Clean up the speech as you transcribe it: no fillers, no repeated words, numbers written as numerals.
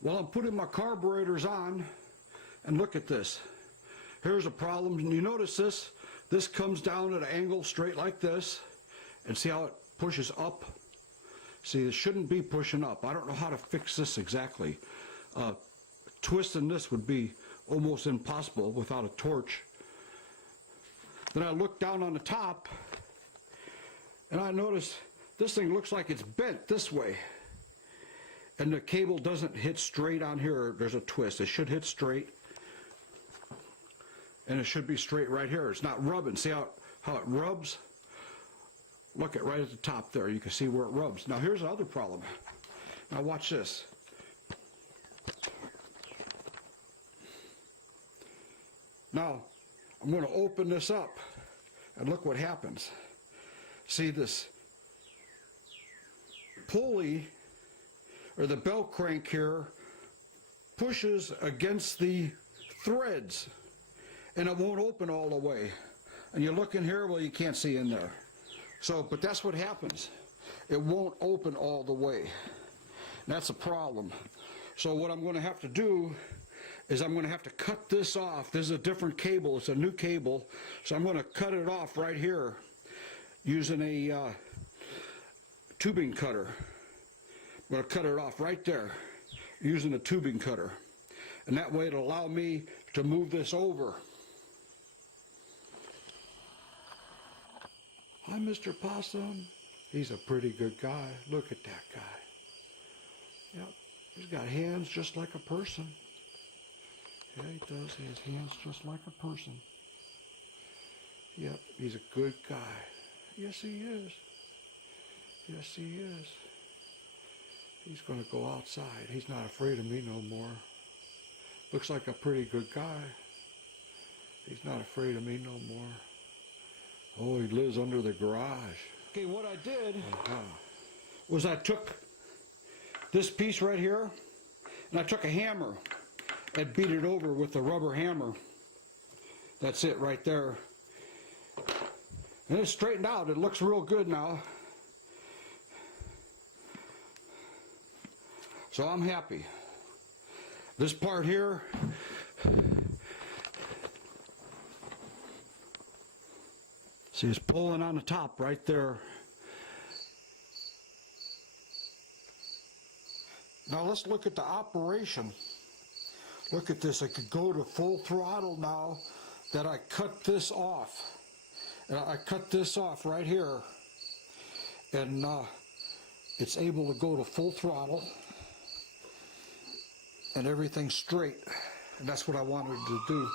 Well, I'm putting my carburetors on, and look at this. Here's a problem. And you notice this? This comes down at an angle straight like this, and see how it pushes up? See, it shouldn't be pushing up. I don't know how to fix this exactly. Twisting this would be almost impossible without a torch. Then I look down on the top, and I notice this thing looks like it's bent this way. And the cable doesn't hit straight on here. There's a twist. It should hit straight. And it should be straight right here. It's not rubbing. See how it rubs? Look at right at the top there. You can see where it rubs. Now here's the other problem. Now watch this. Now I'm going to open this up and look what happens. See, this pulley or the bell crank here pushes against the threads and it won't open all the way. And you look in here, well, you can't see in there. So, but that's what happens. It won't open all the way. That's a problem. So what I'm going to have to do is I'm going to have to cut this off. This is a different cable. It's a new cable. So I'm going to cut it off right here using a tubing cutter. I'm going to cut it off right there using a tubing cutter. And that way it'll allow me to move this over. Hi, Mr. Possum. He's a pretty good guy. Look at that guy. Yep, he's got hands just like a person. Yeah, he does. He has hands just like a person. Yep, he's a good guy. Yes, he is. Yes, he is. He's going to go outside. He's not afraid of me no more. Looks like a pretty good guy. He's not afraid of me no more. Oh, he lives under the garage. Okay, what I did was I took this piece right here, and I took a hammer and beat it over with the rubber hammer. That's it right there. And it's straightened out. It looks real good now. So I'm happy. This part here, see, it's pulling on the top right there. Now let's look at the operation. Look at this. I could go to full throttle now that I cut this off. And I cut this off right here. And it's able to go to full throttle. And everything's straight. And that's what I wanted to do.